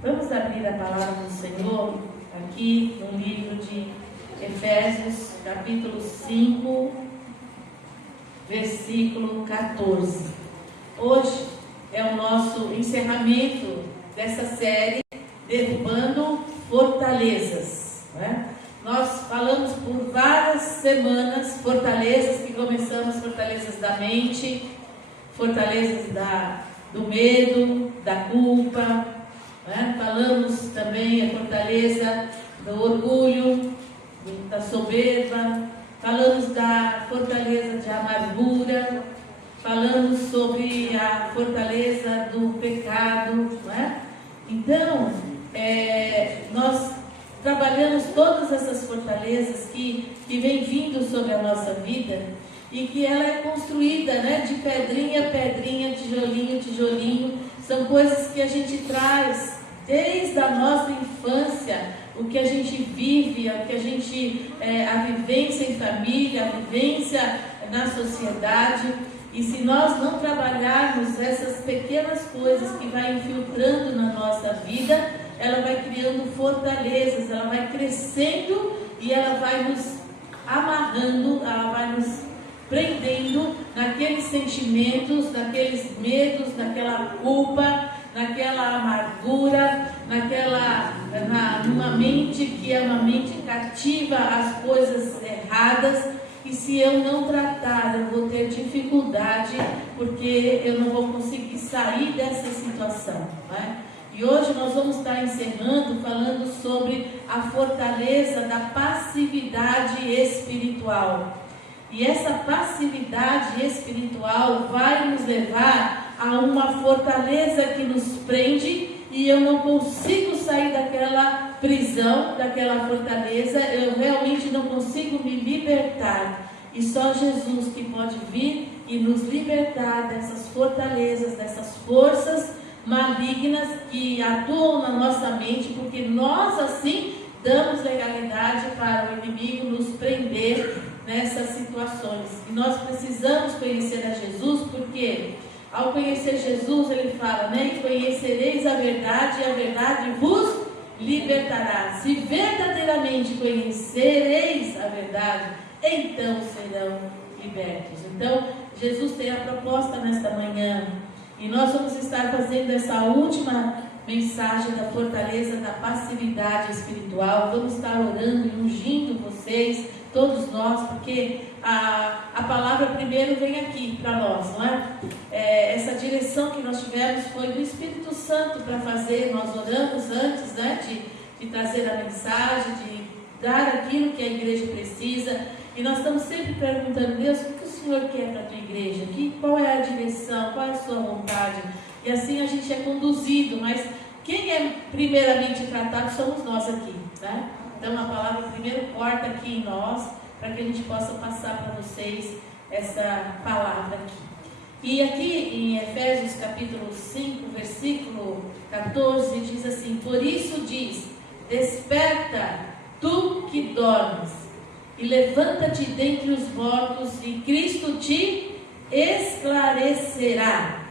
Vamos abrir a palavra do Senhor aqui no livro de Efésios, capítulo 5, versículo 14. Hoje é o nosso encerramento dessa série Derrubando Fortalezas, né? Nós falamos por várias semanas fortalezas que começamos, fortalezas da mente, fortalezas do medo, da culpa, né? Falamos também a fortaleza do orgulho, da soberba, falamos da fortaleza de amargura, falamos sobre a fortaleza do pecado, né? Então, nós trabalhamos todas essas fortalezas que vem vindo sobre a nossa vida e que ela é construída, né, de pedrinha a pedrinha, tijolinho a tijolinho. São coisas que a gente traz desde a nossa infância, o que a gente vive, o que a gente, a vivência em família, a vivência na sociedade. E se nós não trabalharmos essas pequenas coisas que vai infiltrando na nossa vida, ela vai criando fortalezas, ela vai crescendo e ela vai nos amarrando, ela vai nos prendendo naqueles sentimentos, naqueles medos, naquela culpa, naquela amargura, numa mente que é uma mente cativa às coisas erradas. E se eu não tratar, eu vou ter dificuldade, porque eu não vou conseguir sair dessa situação, né? E hoje nós vamos estar encerrando, falando sobre a fortaleza da passividade espiritual. E essa passividade espiritual vai nos levar a uma fortaleza que nos prende e eu não consigo sair daquela prisão, daquela fortaleza, eu realmente não consigo me libertar. E só Jesus que pode vir e nos libertar dessas fortalezas, dessas forças malignas que atuam na nossa mente, porque nós assim damos legalidade para o inimigo nos prender nessas situações. E nós precisamos conhecer a Jesus, porque ao conhecer Jesus, ele fala, né? E conhecereis a verdade, e a verdade vos libertará. Se verdadeiramente conhecereis a verdade, então serão libertos. Então, Jesus tem a proposta nesta manhã, e nós vamos estar fazendo essa última mensagem da fortaleza da passividade espiritual. Vamos estar orando e ungindo vocês, todos nós, porque a palavra primeiro vem aqui para nós, não é? Essa direção que nós tivemos foi do Espírito Santo para fazer. Nós oramos antes, né, de trazer a mensagem, de dar aquilo que a igreja precisa. E nós estamos sempre perguntando, Deus, o que o Senhor quer para a tua igreja? Qual é a direção? Qual é a sua vontade? E assim a gente é conduzido, mas quem é primeiramente tratado somos nós aqui, né? Então a palavra primeiro corta aqui em nós, para que a gente possa passar para vocês essa palavra aqui. E aqui em Efésios capítulo 5, versículo 14, diz assim: por isso diz, desperta tu que dormes, e levanta-te dentre os mortos, e Cristo te esclarecerá.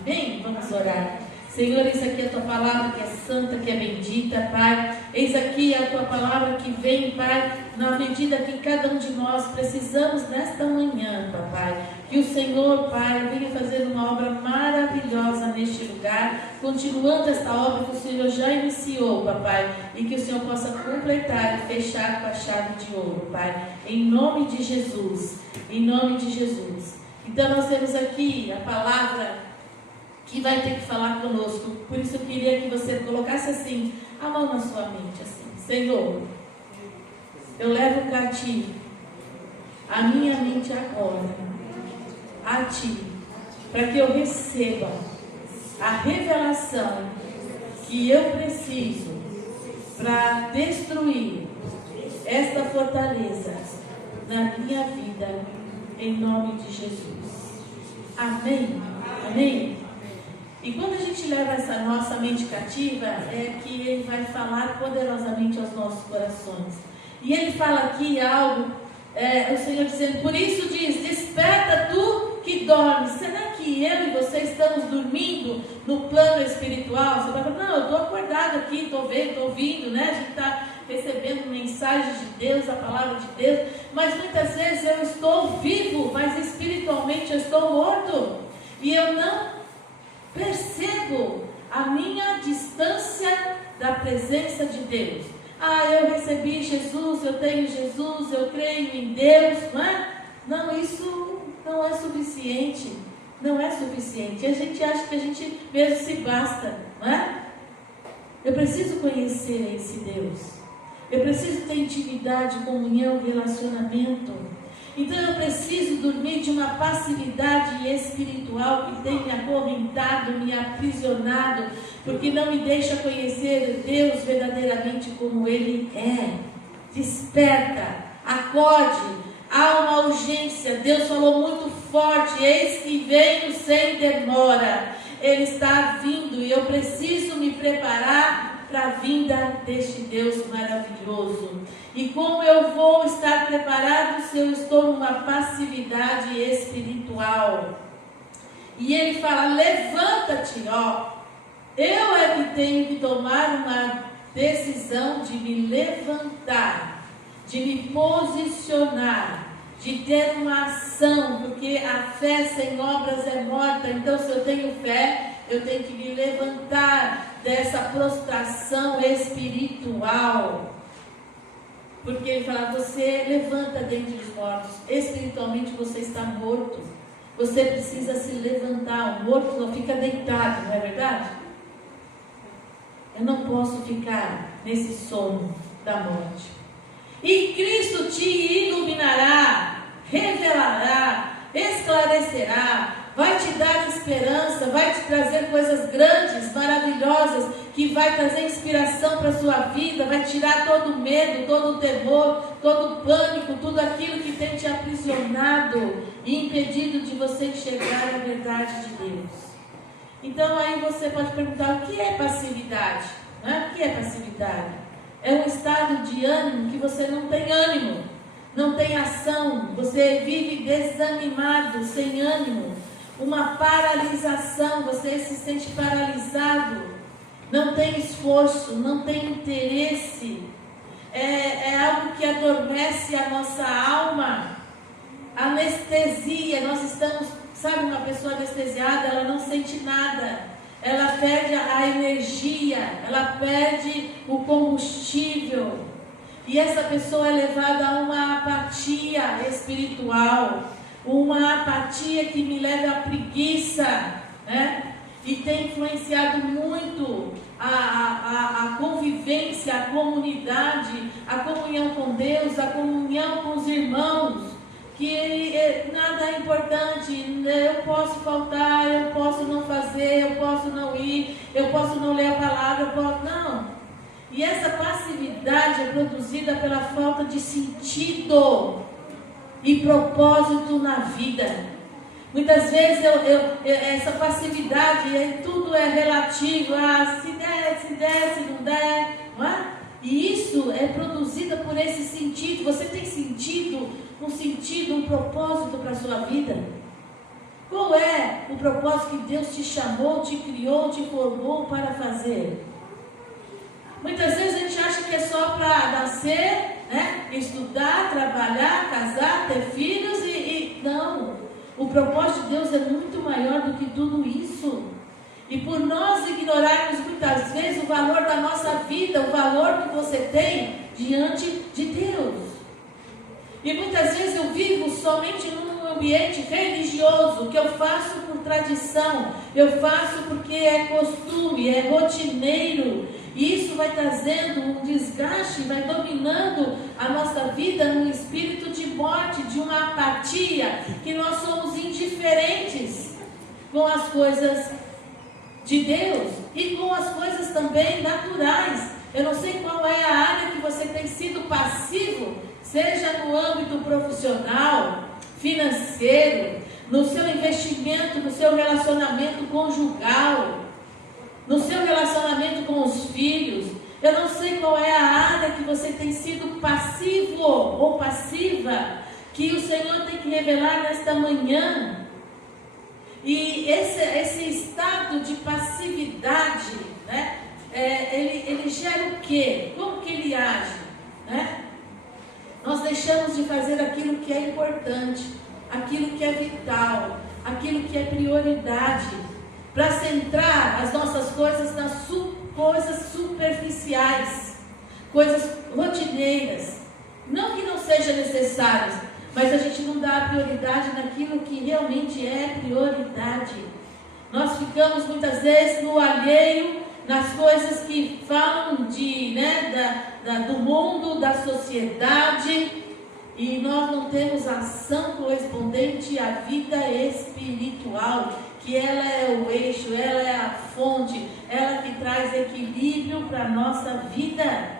Amém? Vamos orar. Senhor, eis aqui a tua palavra que é santa, que é bendita, Pai. Eis aqui a tua palavra que vem, Pai, na medida que cada um de nós precisamos nesta manhã, Papai. Que o Senhor, Pai, venha fazer uma obra maravilhosa neste lugar, continuando esta obra que o Senhor já iniciou, Papai, e que o Senhor possa completar e fechar com a chave de ouro, Pai. Em nome de Jesus, em nome de Jesus. Então nós temos aqui a palavra que vai ter que falar conosco. Por isso eu queria que você colocasse assim, a mão na sua mente, assim: Senhor, eu levo cativo a minha mente agora a Ti, para que eu receba a revelação que eu preciso para destruir esta fortaleza na minha vida, em nome de Jesus. Amém? Amém? E quando a gente leva essa nossa mente cativa, é que Ele vai falar poderosamente aos nossos corações. E Ele fala aqui algo, o Senhor dizendo, por isso diz, desperta tu que dormes. Será que eu e você estamos dormindo no plano espiritual? Você vai falar, não, eu estou acordado aqui, estou vendo, estou ouvindo, né? A gente está recebendo mensagens de Deus, a palavra de Deus, mas muitas vezes eu estou vivo, mas espiritualmente eu estou morto, e eu não percebo a minha distância da presença de Deus. Eu recebi Jesus, eu tenho Jesus, eu creio em Deus, não é? Não, isso não é suficiente. Não é suficiente. A gente acha que a gente mesmo se basta, não é? Eu preciso conhecer esse Deus. Eu preciso ter intimidade, comunhão, relacionamento. Então eu preciso dormir de uma passividade espiritual que tem me acorrentado, me aprisionado, porque não me deixa conhecer Deus verdadeiramente como Ele é. Desperta, acorde. Há uma urgência. Deus falou muito forte: eis que venho sem demora. Ele está vindo e eu preciso me preparar para a vinda deste Deus maravilhoso. E como eu vou estar preparado se eu estou numa passividade espiritual? E ele fala: levanta-te, eu é que tenho que tomar uma decisão de me levantar, de me posicionar, de ter uma ação, porque a fé sem obras é morta. Então, se eu tenho fé, eu tenho que me levantar dessa prostração espiritual. Porque ele fala: você levanta dentre os mortos, espiritualmente você está morto, você precisa se levantar. O morto não fica deitado, não é verdade? Eu não posso ficar nesse sono da morte. E Cristo te iluminará, revelará, esclarecerá, vai te dar esperança, vai te trazer coisas grandes, maravilhosas, que vai trazer inspiração para a sua vida, vai tirar todo o medo, todo o temor, todo o pânico, tudo aquilo que tem te aprisionado e impedido de você enxergar a verdade de Deus. Então aí você pode perguntar: o que é passividade? Não é? O que é passividade? É um estado de ânimo que você não tem ânimo, não tem ação, você vive desanimado, sem ânimo, uma paralisação, você se sente paralisado, não tem esforço, não tem interesse, é algo que adormece a nossa alma, anestesia. Nós estamos, sabe, uma pessoa anestesiada, ela não sente nada. Ela perde a energia, ela perde o combustível. E essa pessoa é levada a uma apatia espiritual, uma apatia que me leva à preguiça, né? E tem influenciado muito a convivência, a comunidade, a comunhão com Deus, a comunhão com os irmãos. Que nada é importante, eu posso faltar, eu posso não fazer, eu posso não ir, eu posso não ler a palavra, não. E essa passividade é produzida pela falta de sentido e propósito na vida. Muitas vezes essa passividade, tudo é relativo, se der, se não der, não é? E isso é produzido por esse sentido. Você tem um propósito para a sua vida? Qual é o propósito que Deus te chamou, te criou, te formou para fazer? Muitas vezes a gente acha que é só para nascer, né? Estudar, trabalhar, casar, ter filhos e não. O propósito de Deus é muito maior do que tudo isso. E por nós ignorarmos muitas vezes o valor da nossa vida, o valor que você tem diante de Deus. E muitas vezes eu vivo somente num ambiente religioso, que eu faço por tradição, eu faço porque é costume, é rotineiro. E isso vai trazendo um desgaste, vai dominando a nossa vida num espírito de morte, de uma apatia, que nós somos indiferentes com as coisas de Deus e com as coisas também naturais. Eu não sei qual é a área que você tem sido passivo, seja no âmbito profissional, financeiro, no seu investimento, no seu relacionamento conjugal, no seu relacionamento com os filhos. Eu não sei qual é a área que você tem sido passivo ou passiva, que o Senhor tem que revelar nesta manhã. E esse estado de passividade, né, ele gera o quê? Como que ele age? Né? Nós deixamos de fazer aquilo que é importante, aquilo que é vital, aquilo que é prioridade, para centrar as nossas coisas nas coisas superficiais, coisas rotineiras. Não que não sejam necessárias, mas a gente não dá prioridade naquilo que realmente é prioridade. Nós ficamos muitas vezes no alheio, nas coisas que falam do mundo, da sociedade, e nós não temos ação correspondente à vida espiritual, que ela é o eixo, ela é a fonte, ela que traz equilíbrio para a nossa vida.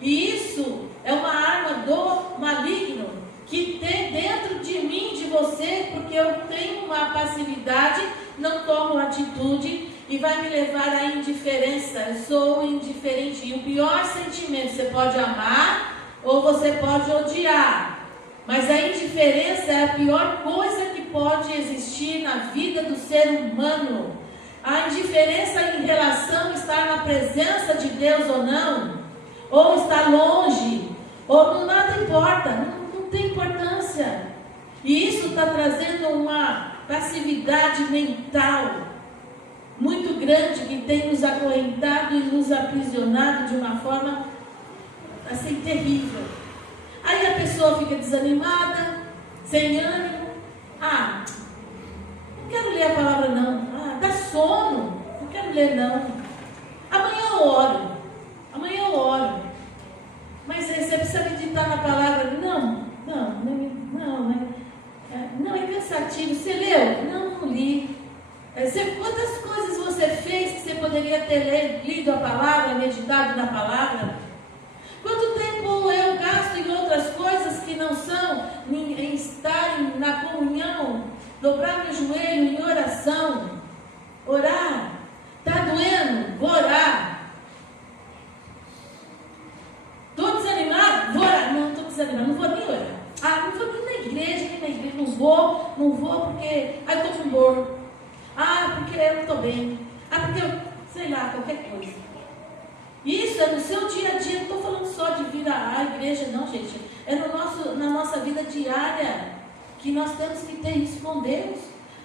E isso é uma arma do maligno, que tem dentro de mim, de você, porque eu tenho uma passividade, não tomo atitude e vai me levar à indiferença. Eu sou indiferente. E o pior sentimento, você pode amar ou você pode odiar, mas a indiferença é a pior coisa que pode existir na vida do ser humano. A indiferença em relação a estar na presença de Deus ou não, ou estar longe, ou nada importa, não tem importância. E isso está trazendo uma passividade mental muito grande, que tem nos acorrentado e nos aprisionado de uma forma assim terrível. Aí a pessoa fica desanimada, sem ânimo. Não quero ler a palavra não. Dá sono, não quero ler não. Amanhã eu oro. Mas você precisa meditar na palavra. Não, é cansativo. Você leu? Não li. Quantas coisas você fez que você poderia ter lido a palavra, meditado na palavra? Quanto tempo eu gasto em outras coisas que não são em estar na comunhão, dobrar meu joelho em oração, orar? Está doendo? Vou orar. Estou desanimado? Vou orar. Não, estou desanimado, não vou nem orar. Não vou nem na igreja, não vou porque estou com dor. Porque eu não estou bem. Porque eu, sei lá, qualquer coisa. Isso é no seu dia a dia. Não estou falando só de vir à igreja, não, gente. É na nossa vida diária que nós temos que ter isso com Deus.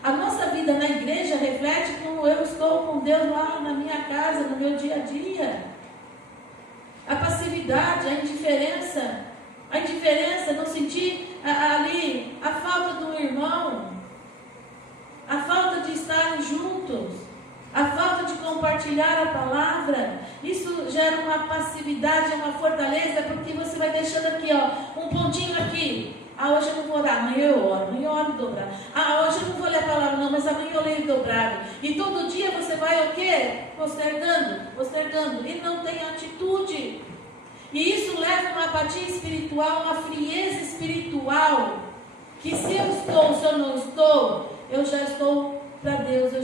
A nossa vida na igreja reflete como eu estou com Deus lá na minha casa, no meu dia a dia. A passividade, a indiferença, não sentir ali a falta do irmão, a falta de estarem juntos, a falta de compartilhar a palavra. Isso gera uma passividade, uma fortaleza, porque você vai deixando aqui, um pontinho aqui. Hoje eu não vou orar, amanhã eu oro dobrado. Hoje eu não vou ler a palavra não, mas amanhã eu leio dobrado. E todo dia você vai o quê? Postergando, e não tem atitude. E isso leva a uma apatia espiritual, uma frieza espiritual, que se eu estou, se eu não estou, eu já estou para Deus, eu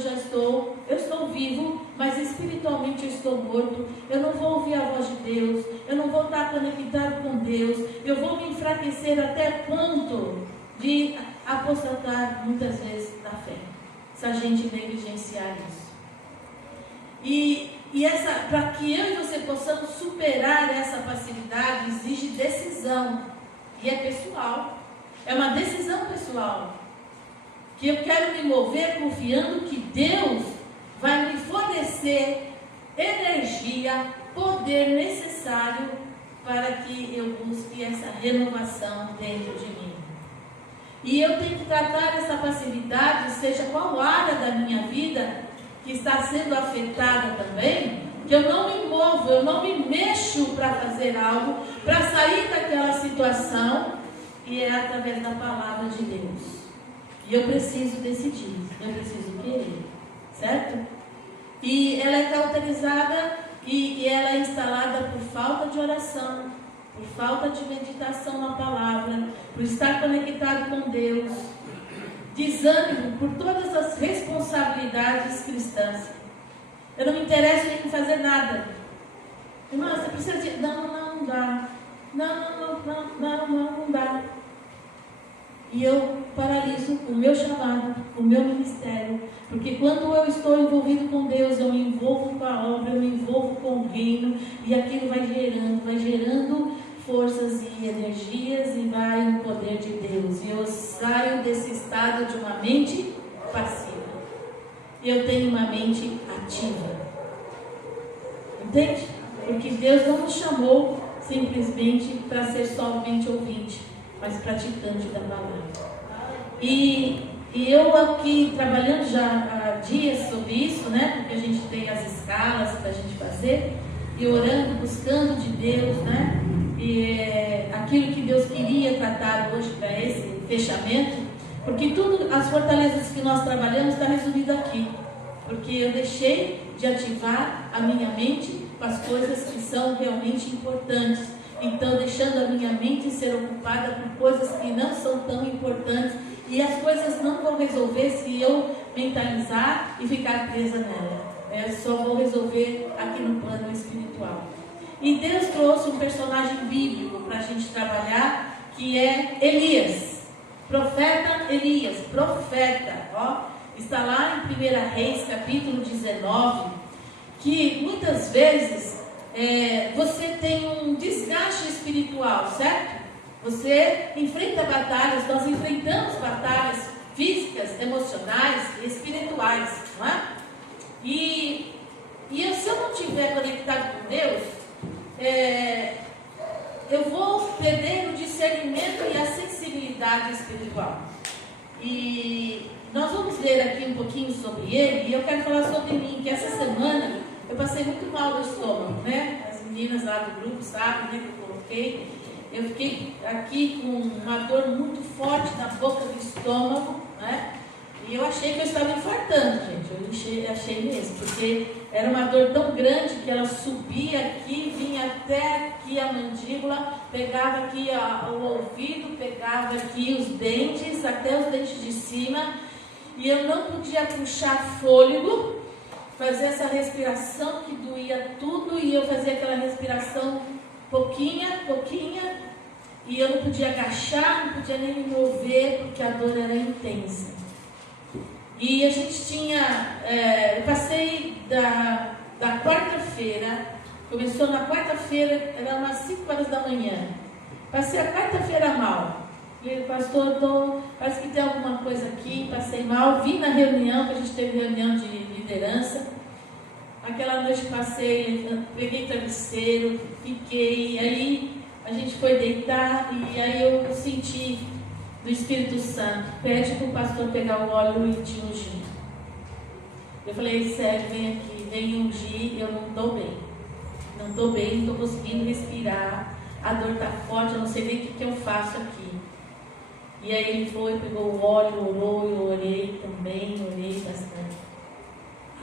estou vivo, mas espiritualmente eu estou morto. Eu não vou ouvir a voz de Deus, eu não vou estar conectado com Deus, eu vou me enfraquecer até ponto de apostatar muitas vezes da fé, se a gente negligenciar isso. E para que eu e você possamos superar essa passividade, exige decisão, e é pessoal, é uma decisão pessoal. Que eu quero me mover confiando que Deus vai me fornecer energia, poder necessário para que eu busque essa renovação dentro de mim. E eu tenho que tratar essa passividade, seja qual área da minha vida que está sendo afetada também, que eu não me movo, eu não me mexo para fazer algo, para sair daquela situação, e é através da palavra de Deus. E eu preciso decidir, eu preciso querer, certo? E ela é cauterizada e ela é instalada por falta de oração, por falta de meditação na palavra, por estar conectado com Deus, desânimo por todas as responsabilidades cristãs. Eu não me interesso em fazer nada. Irmã, você precisa de... Não dá. Não dá. E eu paraliso o meu chamado, o meu ministério, porque quando eu estou envolvido com Deus, eu me envolvo com a obra, eu me envolvo com o reino, e aquilo vai gerando forças e energias, e vai o poder de Deus. E eu saio desse estado de uma mente passiva. Eu tenho uma mente ativa. Entende? Porque Deus não nos chamou simplesmente para ser somente ouvinte, mas praticante da palavra. E eu aqui trabalhando já há dias sobre isso, né? Porque a gente tem as escalas para a gente fazer, e orando, buscando de Deus, né? E aquilo que Deus queria tratar hoje para esse fechamento, porque tudo, as fortalezas que nós trabalhamos está resumido aqui, porque eu deixei de ativar a minha mente com as coisas que são realmente importantes. Então, deixando a minha mente ser ocupada por coisas que não são tão importantes, e as coisas não vão resolver se eu mentalizar e ficar presa nela. Só vou resolver aqui no plano espiritual. E Deus trouxe um personagem bíblico para a gente trabalhar, que é Elias, profeta Elias, profeta, está lá em 1 Reis, capítulo 19, que muitas vezes você tem um desgaste espiritual, certo? Você enfrenta batalhas, nós enfrentamos batalhas físicas, emocionais e espirituais, não é? E se eu não estiver conectado com Deus, eu vou perder o discernimento e a sensibilidade espiritual. E nós vamos ler aqui um pouquinho sobre ele, e eu quero falar sobre mim, que essa semana eu passei muito mal no estômago, né? As meninas lá do grupo sabem, né, que eu coloquei. Eu fiquei aqui com uma dor muito forte na boca do estômago, né? E eu achei que eu estava infartando, gente. Eu achei mesmo, porque era uma dor tão grande que ela subia aqui, vinha até aqui a mandíbula, pegava aqui o ouvido, pegava aqui os dentes, até os dentes de cima, e eu não podia puxar fôlego, fazer essa respiração que doía tudo, e eu fazia aquela respiração pouquinha, e eu não podia agachar, não podia nem me mover, porque a dor era intensa. E a gente tinha, eu passei da quarta-feira, começou na quarta-feira, era umas 5 horas da manhã, passei a quarta-feira mal. Falei, pastor, parece que tem alguma coisa aqui, passei mal, vim na reunião, que a gente teve reunião de liderança. Aquela noite passei, peguei travesseiro, fiquei, e aí a gente foi deitar, e aí eu senti do Espírito Santo, pede para o pastor pegar o óleo e te ungir. Eu falei, sério, vem aqui, vem ungir, eu não estou bem, não estou conseguindo respirar, a dor está forte, eu não sei nem o que eu faço aqui. E aí ele foi, pegou o óleo, orou, eu orei também, orei bastante.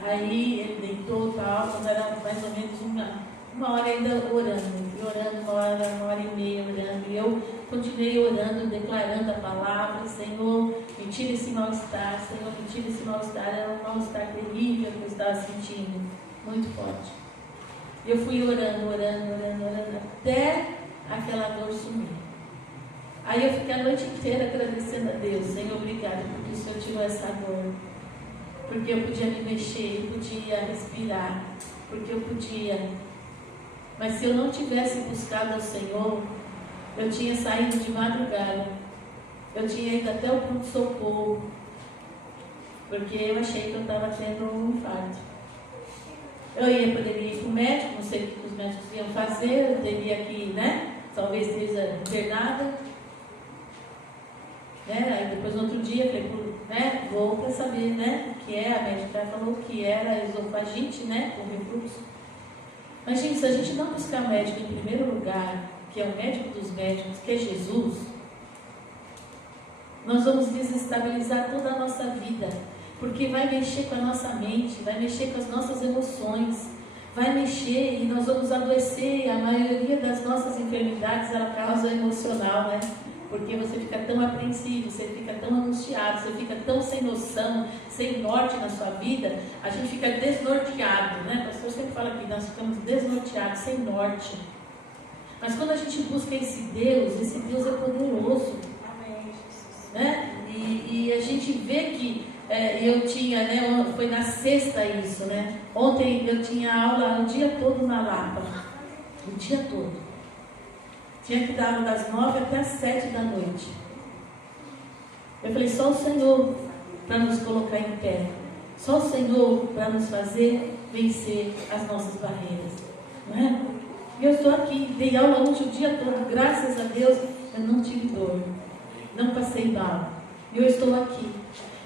Aí ele deitou, tal, quando era mais ou menos uma hora ainda orando, uma hora e meia orando, e eu continuei orando, declarando a palavra, Senhor, me tira esse mal-estar, Senhor, me tira esse mal-estar. Era um mal-estar terrível que eu estava sentindo, muito forte. Eu fui orando, até aquela dor sumir. Aí eu fiquei a noite inteira agradecendo a Deus, Senhor, obrigado, porque o Senhor tirou essa dor, porque eu podia me mexer, eu podia respirar, porque eu podia. Mas se eu não tivesse buscado ao Senhor, eu tinha saído de madrugada, eu tinha ido até o pronto-socorro, porque eu achei que eu estava tendo um infarto. Poderia ir para o médico, não sei o que os médicos iam fazer, eu teria que, né, talvez seja internada. Aí depois no outro dia, falei, vou para saber, né, o que é, a médica falou que era esofagite, né, com refluxo. Mas, gente, se a gente não buscar o médico em primeiro lugar, que é o médico dos médicos, que é Jesus, nós vamos desestabilizar toda a nossa vida, porque vai mexer com a nossa mente, vai mexer com as nossas emoções, vai mexer e nós vamos adoecer. A maioria das nossas enfermidades, ela causa emocional, né? Porque você fica tão apreensivo, você fica tão angustiado, você fica tão sem noção, sem norte na sua vida, a gente fica desnorteado, né? O pastor sempre fala que nós ficamos desnorteados, sem norte. Mas quando a gente busca esse Deus é poderoso. Amém, Jesus. Né? E a gente vê que eu tinha, né, foi na sexta isso, né? Ontem eu tinha aula o dia todo na Lapa, o dia todo. Tinha que dar aula das 9 até as 7 da noite. Eu falei, só o Senhor para nos colocar em pé. Só o Senhor para nos fazer vencer as nossas barreiras. Não é? E eu estou aqui, dei aula hoje o dia todo, graças a Deus, eu não tive dor, não passei mal. E eu estou aqui.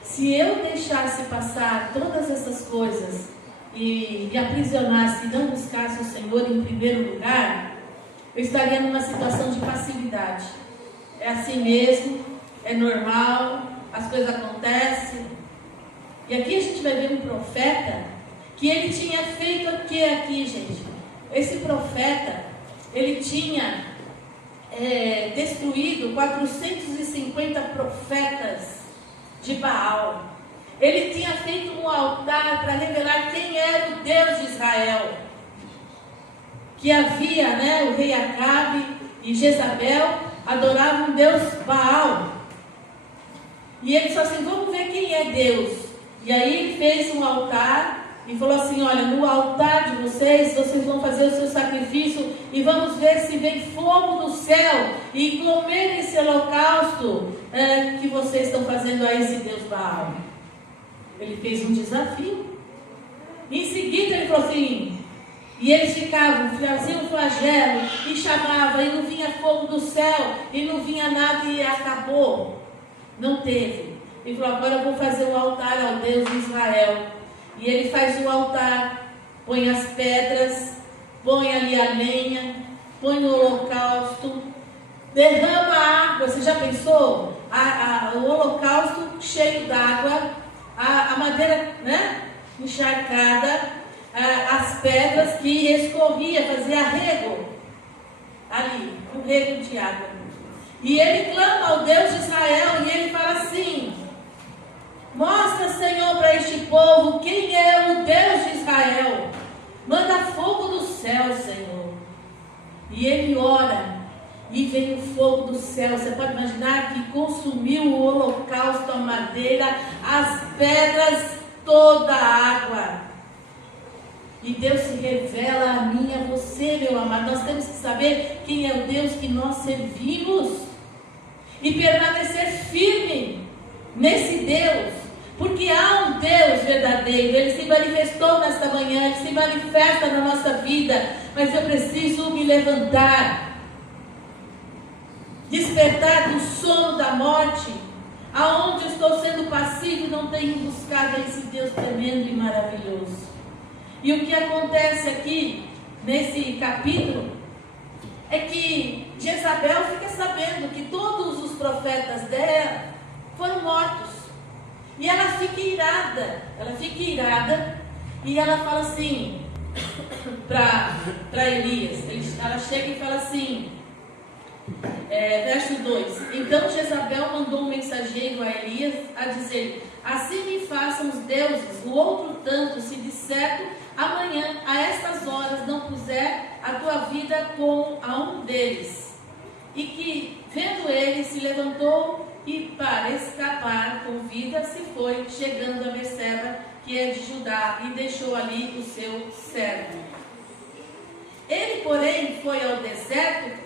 Se eu deixasse passar todas essas coisas e me aprisionasse e não buscasse o Senhor em primeiro lugar, eu estaria numa situação de passividade. É assim mesmo, é normal, as coisas acontecem. E aqui a gente vai ver um profeta que ele tinha feito o que aqui, gente? Esse profeta, ele tinha destruído 450 profetas de Baal. Ele tinha feito um altar para revelar quem era o Deus de Israel. Que havia, né, o rei Acabe e Jezabel adoravam um Deus Baal. E ele disse assim, vamos ver quem é Deus. E aí ele fez um altar e falou assim, olha, no altar de vocês vão fazer o seu sacrifício e vamos ver se vem fogo do céu e comer esse holocausto que vocês estão fazendo a esse Deus Baal. Ele fez um desafio. Em seguida ele falou assim, e eles ficavam, faziam um flagelo e chamavam, e não vinha fogo do céu, e não vinha nada e acabou. Não teve. Ele falou, agora eu vou fazer um altar ao Deus de Israel. E ele faz o altar, põe as pedras, põe ali a lenha, põe o holocausto, derrama a água. Você já pensou? O holocausto cheio d'água, a madeira, né, encharcada, as pedras que escorria, fazia rego ali, um rego de água. E ele clama ao Deus de Israel e ele fala assim, mostra, Senhor, para este povo quem é o Deus de Israel. Manda fogo do céu, Senhor. E ele ora e vem o fogo do céu. Você pode imaginar que consumiu o holocausto, a madeira, as pedras, toda a água. E Deus se revela a mim e a você, meu amado. Nós temos que saber quem é o Deus que nós servimos e permanecer firme nesse Deus, porque há um Deus verdadeiro. Ele se manifestou nesta manhã, ele se manifesta na nossa vida, mas eu preciso me levantar, despertar do sono da morte, aonde estou sendo passivo e não tenho buscado esse Deus tremendo e maravilhoso. E o que acontece aqui, nesse capítulo, é que Jezabel fica sabendo que todos os profetas dela foram mortos. E ela fica irada, e ela fala assim, para Elias, ela chega e fala assim, verso 2, então Jezabel mandou um mensageiro a Elias a dizer, assim me façam os deuses, o outro tanto, se de certo amanhã, a estas horas, não puser a tua vida como a um deles. E que, vendo ele, se levantou e, para escapar com vida, se foi, chegando a Berseba, que é de Judá, e deixou ali o seu servo. Ele, porém, foi ao deserto,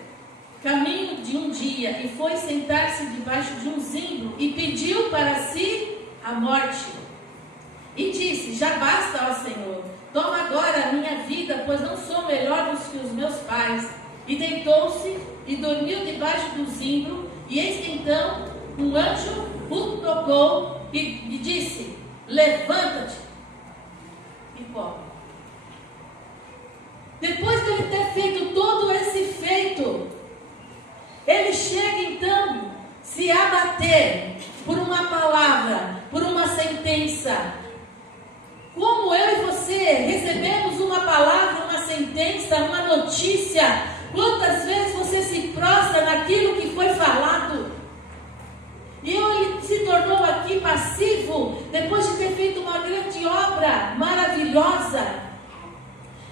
caminho de um dia, e foi sentar-se debaixo de um zimbro, e pediu para si a morte. E disse, já basta, ó Senhor, toma agora a minha vida, pois não sou melhor do que os meus pais. E deitou-se e dormiu debaixo do zimbro, e eis que então um anjo o tocou e disse, levanta-te e come. Depois de ele ter feito todo esse feito, ele chega então se abater por uma palavra, por uma sentença. Como eu e você recebemos uma palavra, uma sentença, uma notícia, quantas vezes você se prostra naquilo que foi falado? E ele se tornou aqui passivo, depois de ter feito uma grande obra maravilhosa.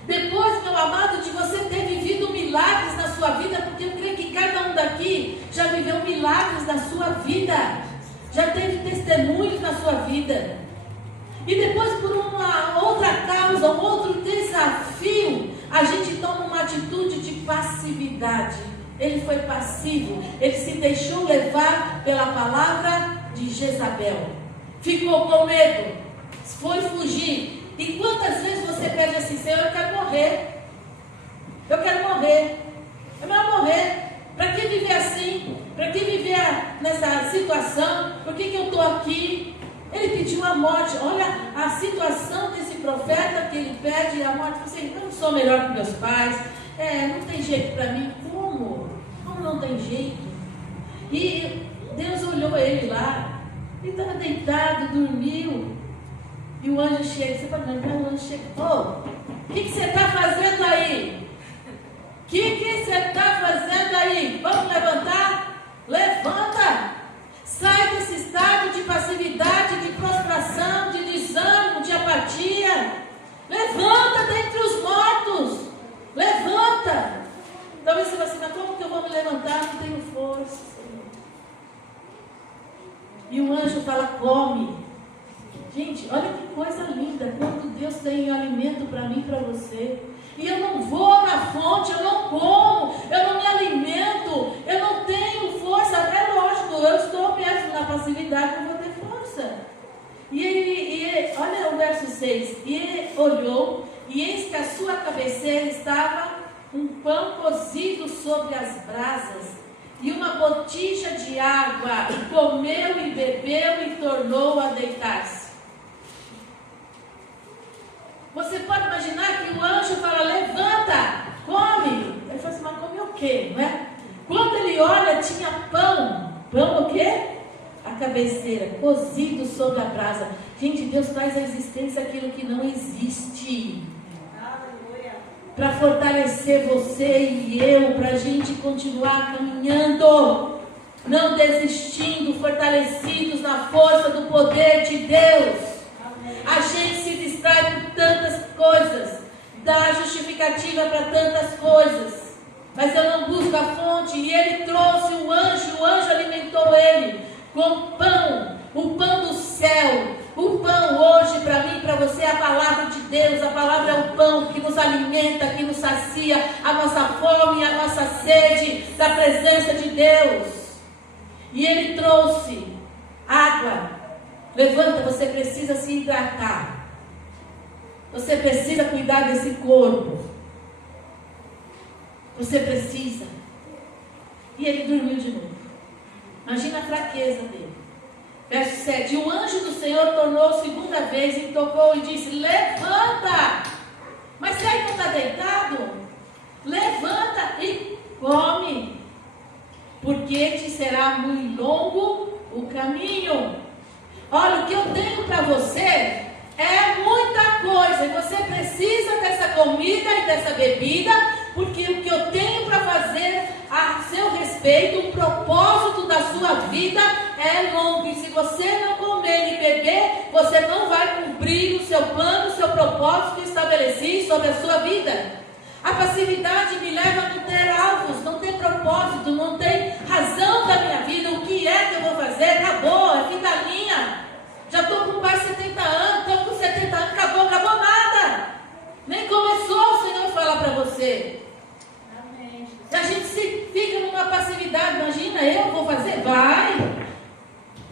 Depois, meu amado, de você ter vivido milagres na sua vida, porque eu creio que cada um daqui já viveu milagres na sua vida, já teve testemunho testemunhos na sua vida. E depois, por uma outra causa, um outro desafio, a gente toma uma atitude de passividade. Ele foi passivo, ele se deixou levar pela palavra de Jezabel. Ficou com medo, foi fugir. E quantas vezes você pede assim: Senhor, eu quero morrer. Eu quero morrer. É melhor morrer. Para que viver assim? Para que viver nessa situação? Por que eu estou aqui? Ele pediu a morte. Olha a situação desse profeta, que ele pede a morte. Assim, eu não sou melhor que meus pais. Não tem jeito para mim. Como? Como não tem jeito? E Deus olhou ele lá. Ele estava deitado, dormiu. E o anjo chega. Você pode lembrar? O anjo chega. O que você está fazendo aí? O que você está fazendo aí? Vamos levantar? Levanta! Sai desse estado de passividade, de prostração, de desânimo, de apatia. Levanta dentre os mortos. Levanta! Talvez você fale assim: mas como que eu vou me levantar? Não tenho força, Senhor. E o anjo fala: come. Gente, olha que coisa linda. Quando Deus tem alimento para mim e para você. E eu não vou na fonte, eu não como, eu não me alimento, eu não tenho força. É lógico, eu estou mesmo na passividade, não vou ter força. Olha o verso 6. E ele olhou, e eis que a sua cabeceira estava um pão cozido sobre as brasas, e uma botija de água, e comeu e bebeu e tornou a deitar-se. Você pode imaginar que o anjo fala: levanta, come. Ele fala assim: mas come o quê? Não é? Quando ele olha, tinha pão. Pão o quê? A cabeceira, cozido sobre a brasa. Gente, Deus traz à existência aquilo que não existe. Para fortalecer você e eu, para a gente continuar caminhando, não desistindo, fortalecidos na força do poder de Deus. A gente se distrai por tantas coisas, dá justificativa para tantas coisas, mas eu não busco a fonte. E ele trouxe o anjo alimentou ele com pão, o pão do céu. O pão hoje para mim e para você é a palavra de Deus. A palavra é o pão que nos alimenta, que nos sacia a nossa fome, a nossa sede da presença de Deus. E ele trouxe água. Levanta, você precisa se hidratar. Você precisa cuidar desse corpo. Você precisa. E ele dormiu de novo. Imagina a fraqueza dele. Verso 7. E o anjo do Senhor tornou segunda vez e tocou e disse: levanta. Mas você aí não está deitado? Levanta e come, porque te será muito longo o caminho. Olha, o que eu tenho para você é muita coisa. E você precisa dessa comida e dessa bebida, porque o que eu tenho para fazer a seu respeito, o propósito da sua vida é longo. E se você não comer e beber, você não vai cumprir o seu plano, o seu propósito que estabeleci sobre a sua vida. A passividade me leva a não ter alvos, não ter propósito, não ter razão da minha vida. O que é que eu vou fazer? Acabou, é vida minha. Já estou com quase 70 anos, estou com 70 anos, acabou nada. Nem começou o Senhor falar para você. Amém. A gente se fica numa passividade. Imagina, eu vou fazer? Vai.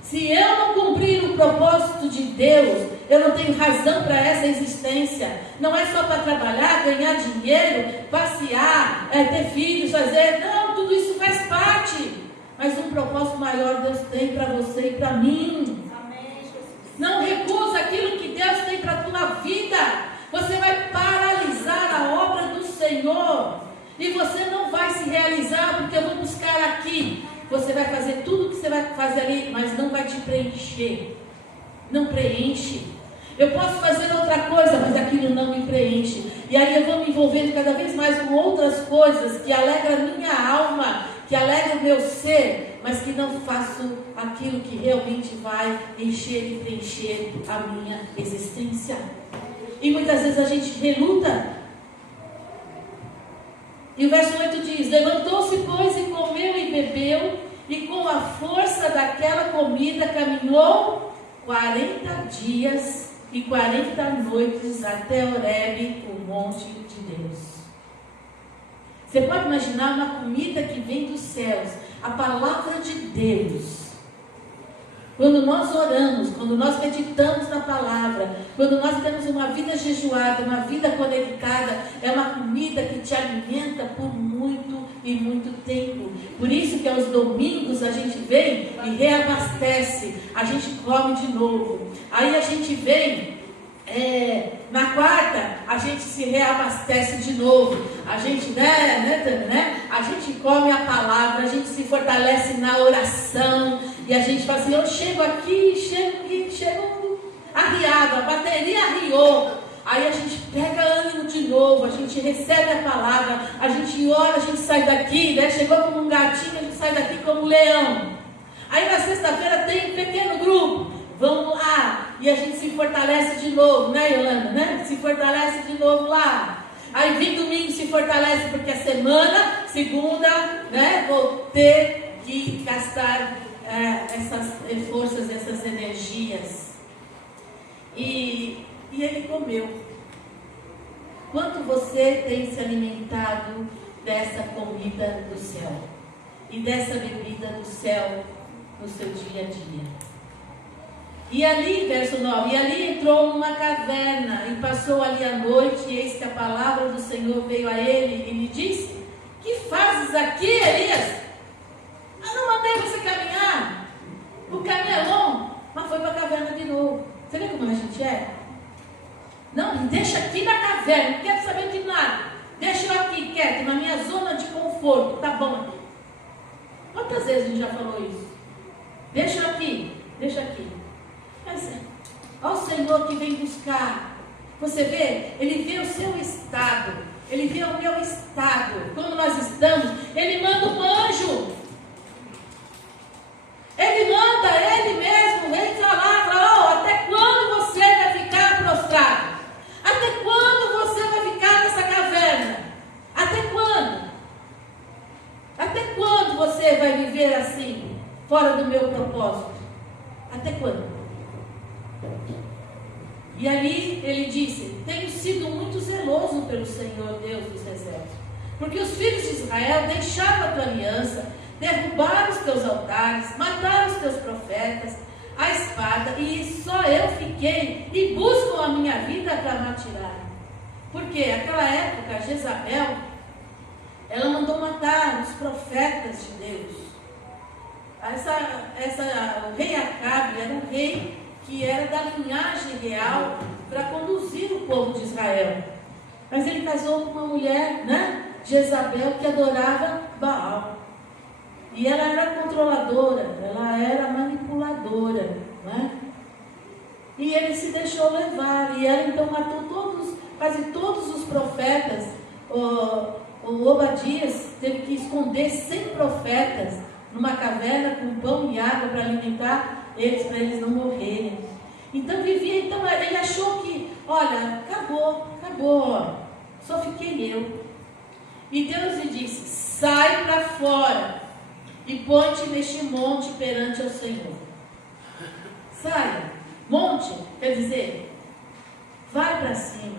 Se eu não cumprir o propósito de Deus, eu não tenho razão para essa existência. Não é só para trabalhar, ganhar dinheiro, passear, ter filhos, fazer. Não, tudo isso faz parte. Mas um propósito maior Deus tem para você e para mim. Amém. Não recusa aquilo que Deus tem para a tua vida. Você vai paralisar a obra do Senhor. E você não vai se realizar, porque eu vou buscar aqui. Você vai fazer tudo o que você vai fazer ali, mas não vai te preencher. Não preenche. Eu posso fazer outra coisa, mas aquilo não me preenche. E aí eu vou me envolvendo cada vez mais com outras coisas que alegram a minha alma, que alegram o meu ser, mas que não faço aquilo que realmente vai encher e preencher a minha existência. E muitas vezes a gente reluta. E o verso 8 diz: levantou-se, pois, e comeu e bebeu, e com a força daquela comida caminhou 40 dias e 40 noites até Horebe, o monte de Deus. Você pode imaginar uma comida que vem dos céus, a palavra de Deus. Quando nós oramos, quando nós meditamos na palavra, quando nós temos uma vida jejuada, uma vida conectada, é uma comida que te alimenta por muito e muito tempo. Por isso que aos domingos a gente vem e reabastece, a gente come de novo. Aí a gente vem, na quarta, a gente se reabastece de novo. A gente, a gente come a palavra, a gente se fortalece na oração. E a gente fala assim, eu chego aqui, chego arriado, a bateria arriou. Aí a gente pega ânimo de novo, a gente recebe a palavra, a gente ora, a gente sai daqui, né? Chegou como um gatinho, a gente sai daqui como um leão. Aí na sexta-feira tem um pequeno grupo, vamos lá, e a gente se fortalece de novo, né, Yolanda, né? Se fortalece de novo lá. Aí vem domingo, se fortalece, porque a semana, segunda, né, vou ter que gastar essas forças, essas energias. E ele comeu. Quanto você tem se alimentado dessa comida do céu e dessa bebida do céu no seu dia a dia? E ali, verso 9, e ali entrou numa caverna e passou ali a noite, e eis que a palavra do Senhor veio a ele e lhe disse: que fazes aqui, Elias? Eu não mandei você caminhar. O caminho é longo, mas foi para a caverna de novo. Você vê como a gente é? Não, me deixa aqui na caverna, não quero saber de nada. Deixa eu aqui quieto, na minha zona de conforto. Tá bom aqui. Quantas vezes a gente já falou isso? Deixa eu aqui, deixa aqui. Mas, olha o Senhor que vem buscar. Você vê? Ele vê o seu estado. Ele vê o meu estado. Como nós estamos, Ele manda um anjo. Ele manda, Ele mesmo vem falar, até quando você vai ficar prostrado? Até quando você vai ficar nessa caverna? Até quando? Até quando você vai viver assim, fora do meu propósito? Até quando? E ali ele disse: tenho sido muito zeloso pelo Senhor Deus dos exércitos, porque os filhos de Israel deixaram a tua aliança, derrubaram os teus altares, mataram os teus profetas, a espada, e só eu fiquei, e buscam a minha vida para me atirar. Porque naquela época, Jezabel, ela mandou matar os profetas de Deus. O rei Acabe era um rei que era da linhagem real para conduzir o povo de Israel. Mas ele casou com uma mulher, né? Jezabel, que adorava Baal. E ela era controladora, ela era manipuladora, né? E ele se deixou levar, e ela então matou quase todos os profetas. O Obadias teve que esconder 100 profetas numa caverna com pão e água para alimentar eles, para eles não morrerem. Então ele achou que, olha, acabou, só fiquei eu. E Deus lhe disse: sai para fora e põe-te neste monte perante o Senhor. Saia. Monte quer dizer, vai para cima,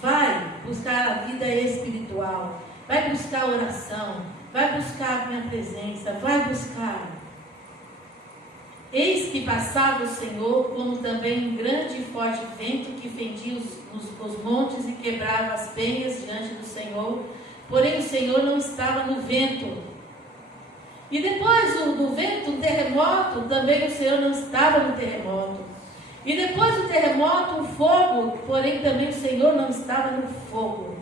vai buscar a vida espiritual, vai buscar a oração, vai buscar a minha presença, vai buscar. Eis que passava o Senhor, como também um grande e forte vento que fendia os montes e quebrava as penhas diante do Senhor. Porém o Senhor não estava no vento. E depois do vento, um terremoto, também o Senhor não estava no terremoto. E depois do terremoto, um fogo, porém também o Senhor não estava no fogo.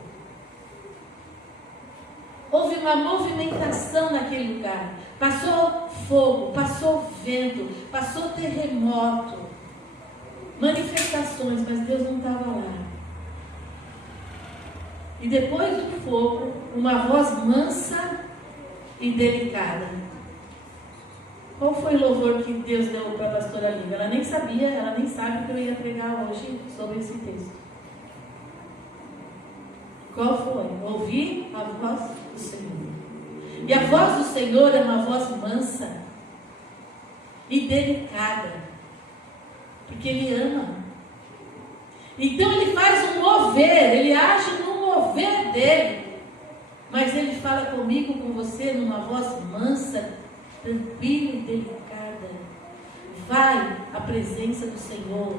Houve uma movimentação naquele lugar. Passou fogo, passou vento, passou terremoto, manifestações, mas Deus não estava lá. E depois do fogo, uma voz mansa e delicada. Qual foi o louvor que Deus deu para a pastora Lívia? Ela nem sabia, ela nem sabe que eu ia pregar hoje sobre esse texto. Qual foi? Ouvir a voz do Senhor. E a voz do Senhor é uma voz mansa e delicada. porque Ele ama. Então Ele faz um mover, Ele age no mover dEle. Mas Ele fala comigo, com você, numa voz mansa, tranquila e delicada. Vai à presença do Senhor.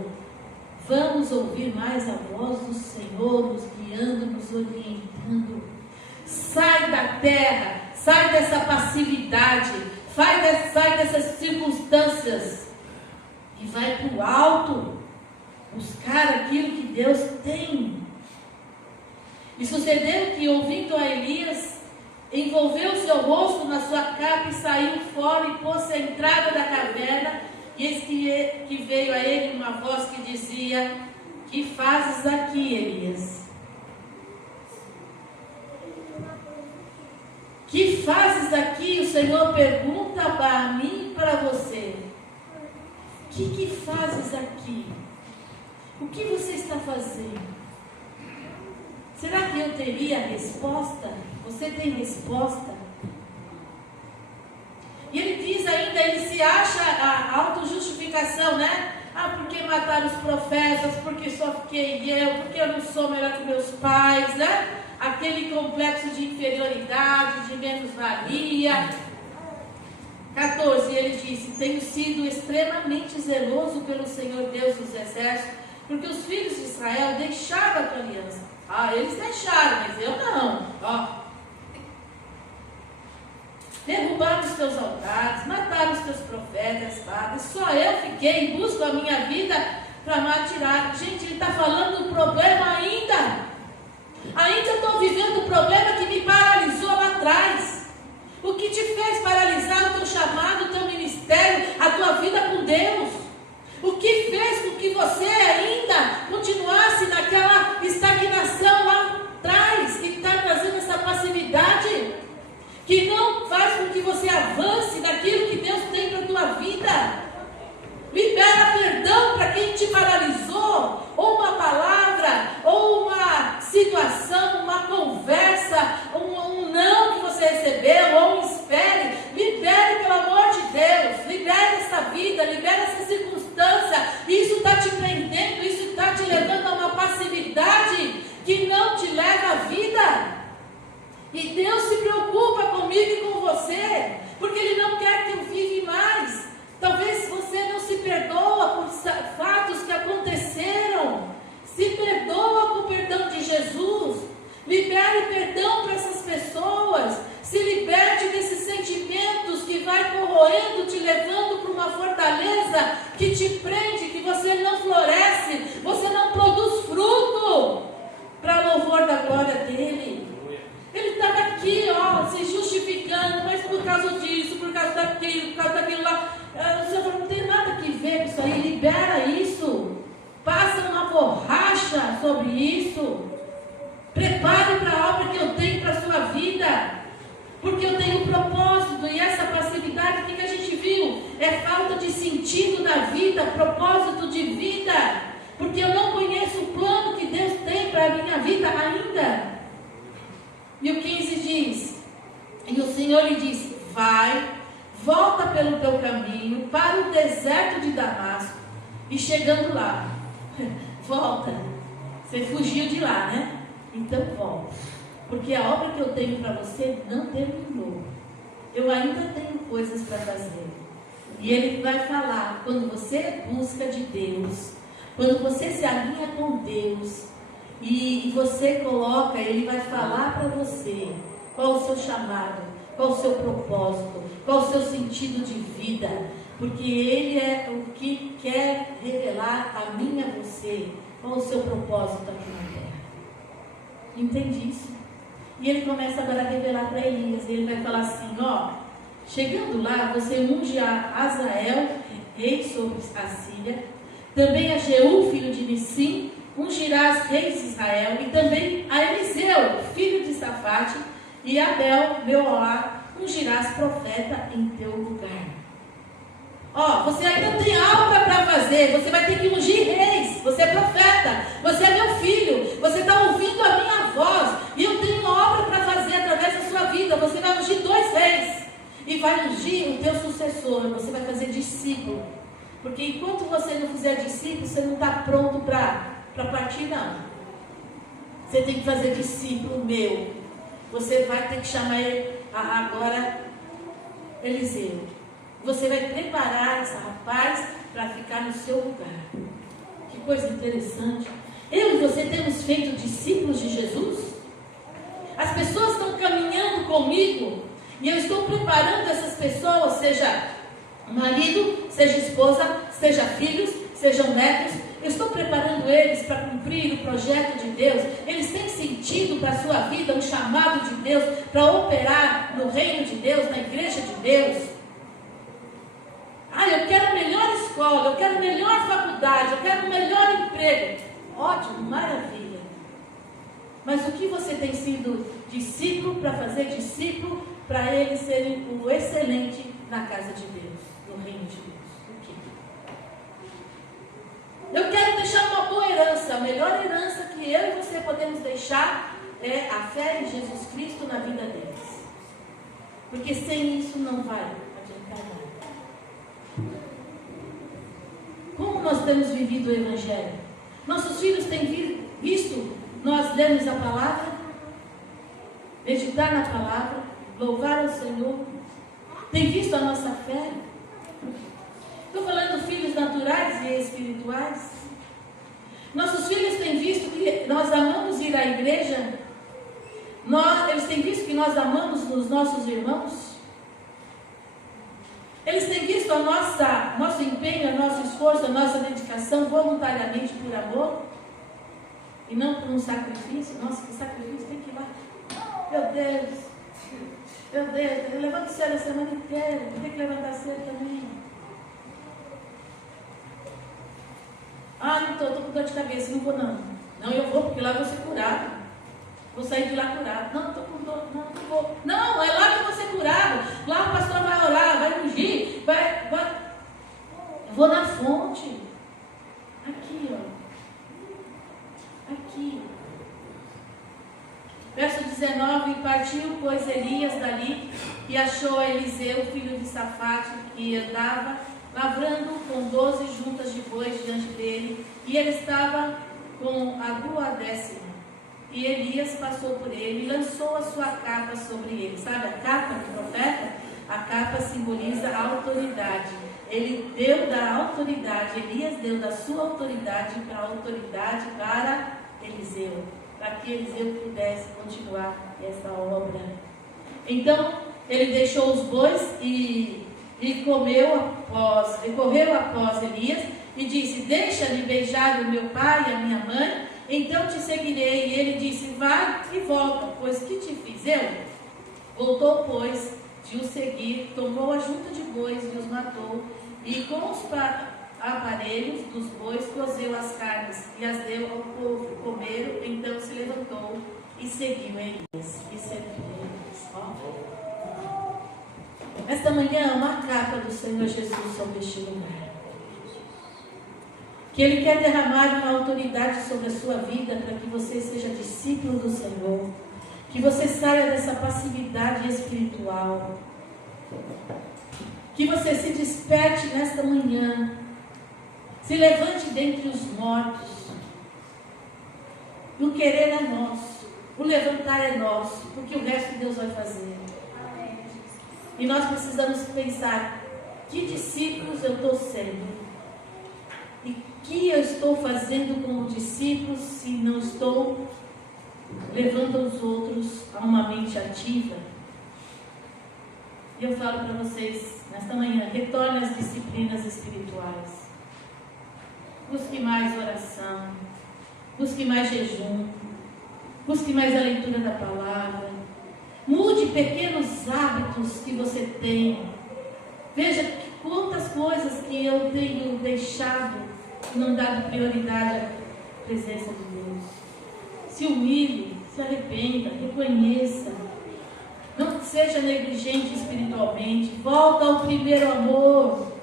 Vamos ouvir mais a voz do Senhor, nos guiando, nos orientando. Sai da terra, sai dessa passividade, sai dessas circunstâncias e vai para o alto, buscar aquilo que Deus tem. E sucedeu que, ouvindo a Elias, envolveu seu rosto na sua capa e saiu fora e pôs-se à entrada da caverna. E eis que veio a ele uma voz que dizia: que fazes aqui, Elias? Que fazes aqui? O Senhor pergunta para mim e para você. O que fazes aqui? O que você está fazendo? Será que eu teria resposta? Você tem resposta? E ele diz ainda, ele se acha a autojustificação, né? Porque mataram os profetas, porque só fiquei eu, porque eu não sou melhor que meus pais, né? Aquele complexo de inferioridade, de menos-valia. 14, ele disse: tenho sido extremamente zeloso pelo Senhor Deus dos exércitos, porque os filhos de Israel deixaram a tua aliança. Eles deixaram, mas eu não. Derrubaram os teus altares, mataram os teus profetas, padres. Só eu fiquei e busco a minha vida para me atirar. Gente, ele está falando do problema ainda. Ainda estou vivendo o problema que me paralisou lá atrás. O que te fez paralisar o teu chamado, o teu ministério, a tua vida com Deus? O que fez com que você ainda continuasse naquela estagnação lá atrás, que está trazendo essa passividade, que não faz com que você avance naquilo que Deus tem para a tua vida? Libera perdão para quem te paralisou, ou uma palavra, ou uma situação, uma conversa, um não que você recebeu, ou um espere. Libere, pelo amor de Deus, libere essa vida, libere essa circunstância. Isso está te prendendo, isso está te levando a uma passividade que não te leva à vida. E Deus se preocupa comigo e com você, porque Ele não quer que eu vive mais. Talvez você não se perdoa por fatos que aconteceram. Se perdoa com o perdão de Jesus. Libere perdão para essas pessoas. Se liberte desses sentimentos que vai corroendo, te levando para uma fortaleza que te prende, que você não floresce, você não produz fruto para louvor da glória dEle. Ele estava aqui, se justificando, mas por causa disso, por causa daquilo lá. O Senhor falou: não tem nada que ver com isso aí, libera isso. Passa uma borracha sobre isso. Prepare para a obra que eu tenho para a sua vida. Porque eu tenho um propósito, e essa passividade, o que a gente viu? É falta de sentido na vida, propósito de vida. Porque eu não conheço o plano que Deus tem para a minha vida ainda. E o 15 diz: e o Senhor lhe disse: vai, volta pelo teu caminho para o deserto de Damasco. E chegando lá, volta. Você fugiu de lá, né? Então volta. Porque a obra que eu tenho para você não terminou. Eu ainda tenho coisas para fazer. E Ele vai falar, quando você busca de Deus, quando você se alinha com Deus, e você coloca, Ele vai falar para você qual o seu chamado, qual o seu propósito, qual o seu sentido de vida, porque Ele é o que quer revelar a mim e a você qual o seu propósito aqui na terra. Entende isso? E Ele começa agora a revelar para Elias. Ele vai falar assim: chegando lá, você unge a Azael, rei sobre a Síria, também a Jeú, filho de Nissim, ungirás reis de Israel, e também a Eliseu, filho de Safate, e Abel, Meolá, ungirás profeta em teu lugar. Você ainda tem algo para fazer. Você vai ter que ungir reis. Você é profeta, você é meu filho, você está ouvindo a minha voz, e eu tenho obra para fazer através da sua vida. Você vai ungir 2 reis, e vai ungir o teu sucessor. Você vai fazer discípulo. Porque enquanto você não fizer discípulo, você não está pronto para partir, não. Você tem que fazer discípulo meu. Você vai ter que chamar ele agora Eliseu. Você vai preparar esse rapaz para ficar no seu lugar. Que coisa interessante. Eu e você temos feito discípulos de Jesus? As pessoas estão caminhando comigo e eu estou preparando essas pessoas, seja marido, seja esposa, seja filhos, sejam netos. Eu estou preparando eles para cumprir o projeto de Deus. Eles têm sentido para a sua vida um chamado de Deus para operar no reino de Deus, na igreja de Deus. Eu quero a melhor escola, eu quero a melhor faculdade, eu quero o melhor emprego. Ótimo, maravilha. Mas o que você tem sido discípulo para fazer discípulo para eles serem o excelente na casa de Deus, no reino de Deus? O que? Eu quero deixar uma boa herança. A melhor herança que eu e você podemos deixar é a fé em Jesus Cristo na vida deles. Porque sem isso não vai adiantar nada. Como nós temos vivido o Evangelho? Nossos filhos têm visto nós lermos a palavra, meditar na palavra, louvar ao Senhor? Tem visto a nossa fé? Estou falando de filhos naturais e espirituais. Nossos filhos têm visto que nós amamos ir à igreja? Eles têm visto que nós amamos os nossos irmãos? Eles têm visto nosso empenho, nosso esforço, a nossa dedicação voluntariamente por amor? E não por um sacrifício? Nossa, que sacrifício, tem que ir lá. Meu Deus, eu levanto cedo a semana inteira, tem que levantar cedo também. Não estou com dor de cabeça, não vou não. Não, eu vou, porque lá eu vou ser curado. Vou sair de lá curado. Não, estou com dor, não vou. Não, é lá que eu vou ser curado. Lá o pastor vai orar, vai ungir, vai. Eu vou na fonte. Aqui, ó. Aqui. Verso 19: partiu, pois, Elias dali e achou a Eliseu, filho de Safate, que andava lavrando com 12 juntas de bois diante dele, e ele estava com a 12ª. E Elias passou por ele e lançou a sua capa sobre ele. Sabe a capa do profeta? A capa simboliza a autoridade. Ele deu da autoridade, Elias deu da sua autoridade para a autoridade para Eliseu, para que Eliseu pudesse continuar essa obra. Então, ele deixou os bois e correu após Elias e disse: deixa-me beijar o meu pai e a minha mãe, então te seguirei. E ele disse: vai e volta, pois que te fiz eu? Voltou, pois, de o seguir, tomou a junta de bois e os matou, e com os aparelhos dos bois cozeu as carnes e as deu ao povo. Comeram, então se levantou e seguiu Elias. E seguiu Elias. Esta manhã, uma capa do Senhor Jesus sobre este lugar. Que Ele quer derramar uma autoridade sobre a sua vida para que você seja discípulo do Senhor. Que você saia dessa passividade espiritual. Que você se desperte nesta manhã. Se levante dentre os mortos. O querer é nosso. O levantar é nosso. Porque o resto Deus vai fazer. E nós precisamos pensar: que discípulos eu estou sendo? E que eu estou fazendo como discípulos se não estou levando os outros a uma mente ativa? E eu falo para vocês nesta manhã: retorne às disciplinas espirituais. Busque mais oração. Busque mais jejum. Busque mais a leitura da palavra. Mude pequenos hábitos que você tem. Veja quantas coisas que eu tenho deixado, não dado prioridade à presença de Deus. Se humilhe, se arrependa, reconheça. Não seja negligente espiritualmente. Volta ao primeiro amor.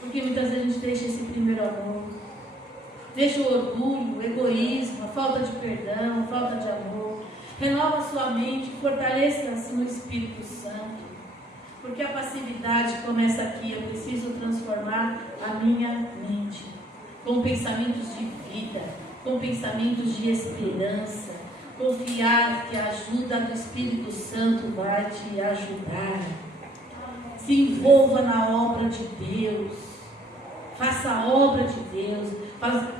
Porque muitas vezes a gente deixa esse primeiro amor. Deixa o orgulho, o egoísmo, a falta de perdão, a falta de amor. Renova sua mente, fortaleça-se no Espírito Santo. Porque a passividade começa aqui. Eu preciso transformar a minha mente com pensamentos de vida, com pensamentos de esperança. Confiar que a ajuda do Espírito Santo vai te ajudar. Se envolva na obra de Deus. Faça a obra de Deus.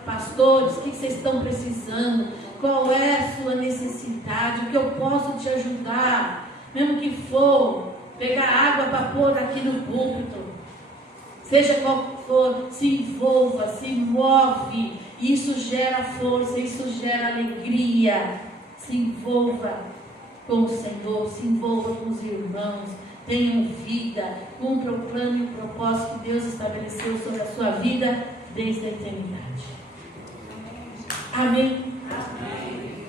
Pastores, o que vocês estão precisando? Qual é a sua necessidade? O que eu posso te ajudar? Mesmo que for pegar água para pôr aqui no púlpito. Seja qual for, se envolva, se move. Isso gera força, isso gera alegria. Se envolva com o Senhor, se envolva com os irmãos. Tenham vida, cumpra o plano e o propósito que Deus estabeleceu sobre a sua vida desde a eternidade. Amém? Amém.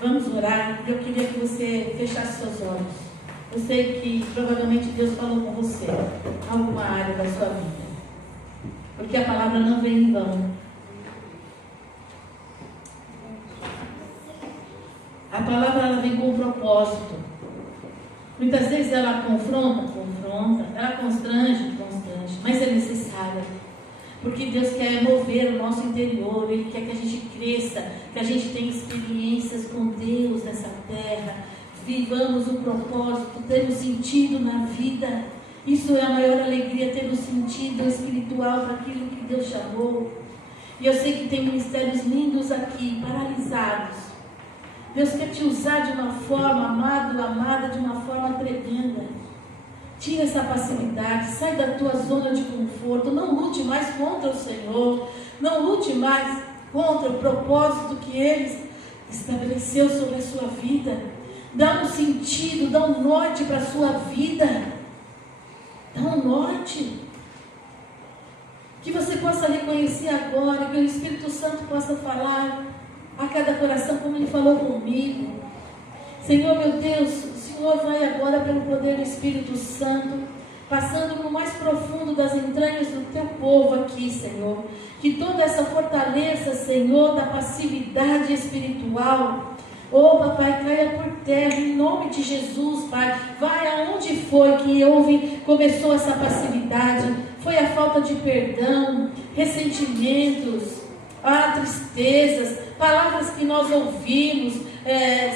Vamos orar. Eu queria que você fechasse seus olhos. Eu sei que provavelmente Deus falou com você em alguma área da sua vida, porque a palavra não vem em vão. A palavra ela vem com um propósito. Muitas vezes ela confronta, ela constrange, mas é necessária. Porque Deus quer mover o nosso interior, Ele quer que a gente cresça, que a gente tenha experiências com Deus nessa terra, vivamos o propósito, temos sentido na vida. Isso é a maior alegria, ter um sentido espiritual para aquilo que Deus chamou. E eu sei que tem ministérios lindos aqui, paralisados. Deus quer te usar de uma forma, amado, amada, de uma forma tremenda. Tira essa passividade, sai da tua zona de conforto, não lute mais contra o Senhor, não lute mais contra o propósito que Ele estabeleceu sobre a sua vida. Dá um sentido, dá um norte para a sua vida, dá um norte. Que você possa reconhecer agora, que o Espírito Santo possa falar a cada coração como Ele falou comigo. Senhor, meu Deus, o Senhor vai agora pelo poder do Espírito Santo, passando no mais profundo das entranhas do teu povo aqui, Senhor. Que toda essa fortaleza, Senhor, da passividade espiritual, oh, papai, caia por terra em nome de Jesus, Pai. Vai aonde foi que começou essa passividade. Foi a falta de perdão, ressentimentos, tristezas, palavras que nós ouvimos,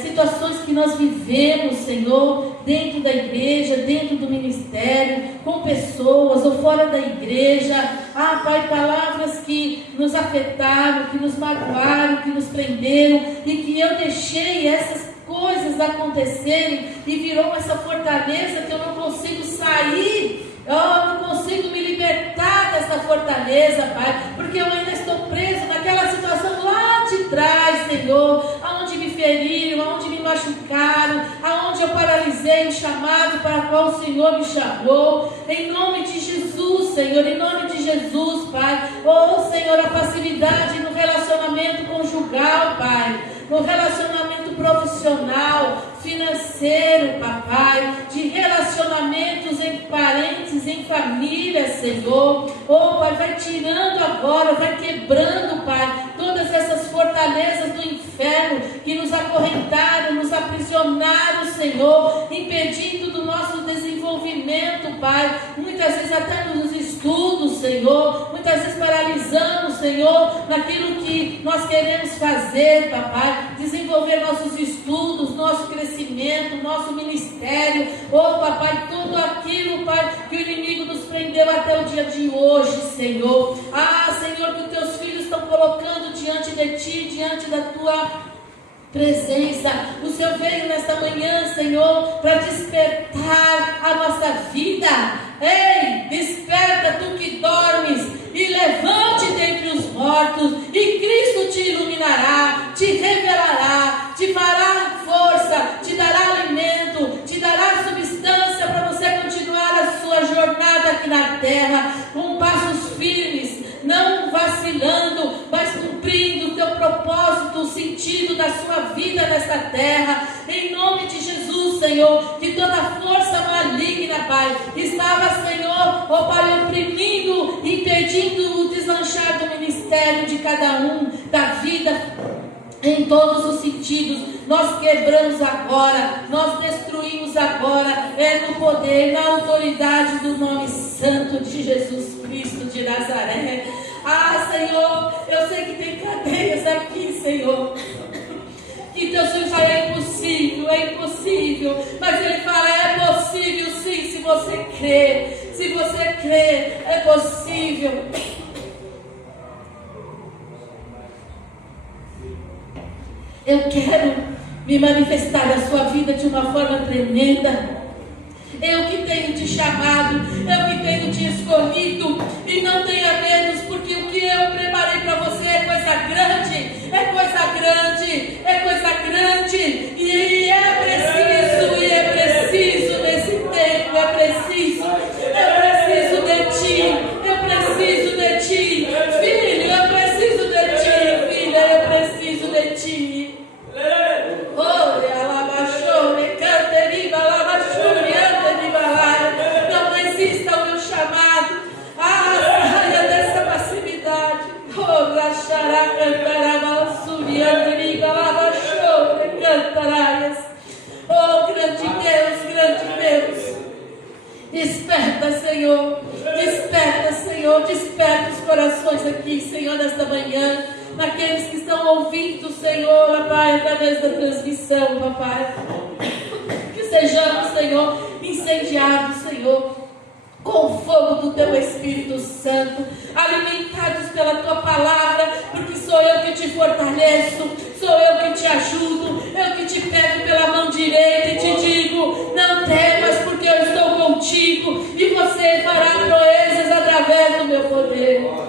situações que nós vivemos, Senhor, dentro da igreja, dentro do ministério, com pessoas ou fora da igreja. Pai, palavras que nos afetaram, que nos magoaram, que nos prenderam, e que eu deixei essas coisas acontecerem e virou essa fortaleza que eu não consigo sair. Eu não consigo me libertar dessa fortaleza, Pai, porque eu ainda estou preso naquela situação lá de trás, Senhor, aonde me feriram, aonde me machucaram, aonde eu paralisei o chamado para o qual o Senhor me chamou. Em nome de Jesus, Senhor, em nome de Jesus, Pai. Oh, Senhor, a passividade no relacionamento conjugal, Pai, no relacionamento profissional, financeiro, papai, de relacionamentos entre parentes, em família, Senhor. Oh, Pai, vai tirando agora, vai quebrando, Pai, todas essas fortalezas do inferno que nos acorrentaram, nos aprisionaram, Senhor, impedindo do nosso desenvolvimento, Pai, muitas vezes até nos estudos, Senhor, muitas vezes paralisamos, Senhor, naquilo que nós queremos fazer, papai, desenvolver nossos estudos, nosso crescimento, nosso ministério, oh, papai, tudo aquilo, Pai, que o inimigo nos prendeu até o dia de hoje, Senhor. Senhor, que os teus filhos estão colocando diante de ti, diante da tua presença. O Senhor veio nesta manhã, Senhor, para despertar a nossa vida. Ei, desperta tu que dormes, e levante dentre os mortos, e Cristo te iluminará, te revelará, te fará força, te dará alimento, te dará substância para você continuar a sua jornada aqui na terra, com passos firmes, não vacilando, mas cumprindo o teu propósito, o sentido da sua vida nesta terra. Em nome de Jesus, Senhor, que toda força maligna, Pai, estava, Senhor, ó Pai, oprimindo, impedindo o deslanchar do ministério de cada um, da vida, em todos os sentidos. nós quebramos agora, nós destruímos agora, no poder, na autoridade do nome santo de Jesus Cristo de Nazaré. Ah, Senhor, eu sei que tem cadeias aqui, Senhor, que Deus fala é impossível, mas Ele fala é possível sim, se você crer, é possível. Eu quero me manifestar na sua vida de uma forma tremenda. Eu que tenho te chamado, eu que tenho te escolhido, e não tenha medo, porque o que eu preparei para você é coisa grande, e é preciso nesse tempo, eu preciso de ti, filho, eu preciso de ti, filha, eu preciso de ti. Não resista ao meu chamado. Saia dessa passividade. Grande Deus. Desperta, Senhor, desperta os corações aqui, Senhor, nesta manhã. Naqueles que estão ouvindo, Senhor, Pai, através da transmissão, Papai. Que sejamos, Senhor, incendiados, Senhor, com o fogo do Teu Espírito Santo, alimentados pela Tua Palavra, porque sou eu que te fortaleço, sou eu que te ajudo, eu que te pego pela mão direita e te digo, não temas, porque eu estou contigo, e você fará proezas através do meu poder.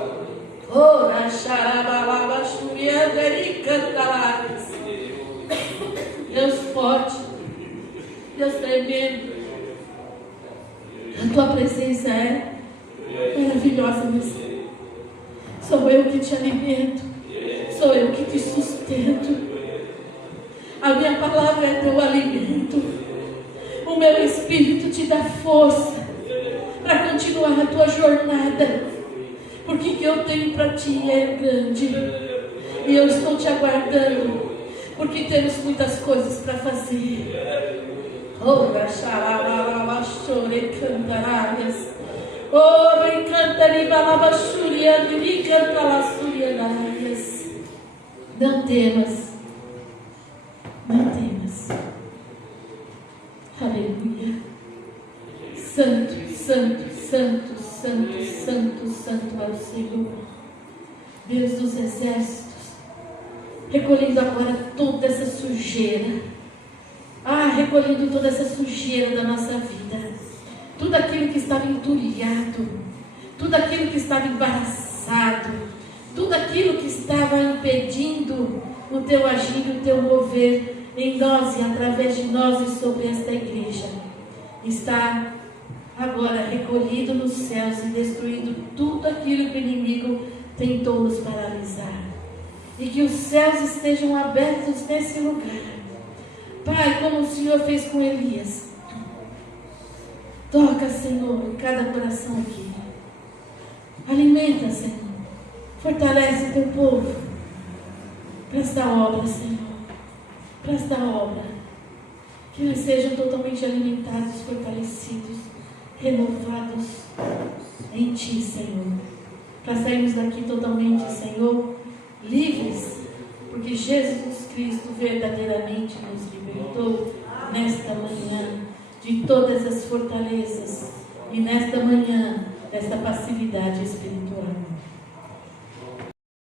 Deus forte, Deus tremendo, a tua presença é maravilhosa, meu Senhor. Sou eu que te alimento, sou eu que te sustento. A minha palavra é teu alimento, o meu espírito te dá força para continuar a tua jornada. Porque o que eu tenho para ti é grande, e eu estou te aguardando, porque temos muitas coisas para fazer. Não temas, não temas. Aleluia. Santo, santo, santo, santo, santo, santo é o Senhor, Deus dos exércitos, recolhendo agora toda essa sujeira, recolhendo toda essa sujeira da nossa vida, tudo aquilo que estava entulhado, tudo aquilo que estava embaraçado, tudo aquilo que estava impedindo o teu agir, o teu mover em nós e através de nós e sobre esta igreja, está agora recolhido nos céus e destruindo tudo aquilo que o inimigo tentou nos paralisar. E que os céus estejam abertos nesse lugar. Pai, como o Senhor fez com Elias. Toca, Senhor, em cada coração aqui. Alimenta, Senhor. Fortalece o teu povo para esta obra, Senhor. Para esta obra. Que eles sejam totalmente alimentados, fortalecidos, renovados em Ti, Senhor, para sairmos daqui totalmente, Senhor, livres, porque Jesus Cristo verdadeiramente nos libertou nesta manhã de todas as fortalezas e nesta manhã desta passividade espiritual.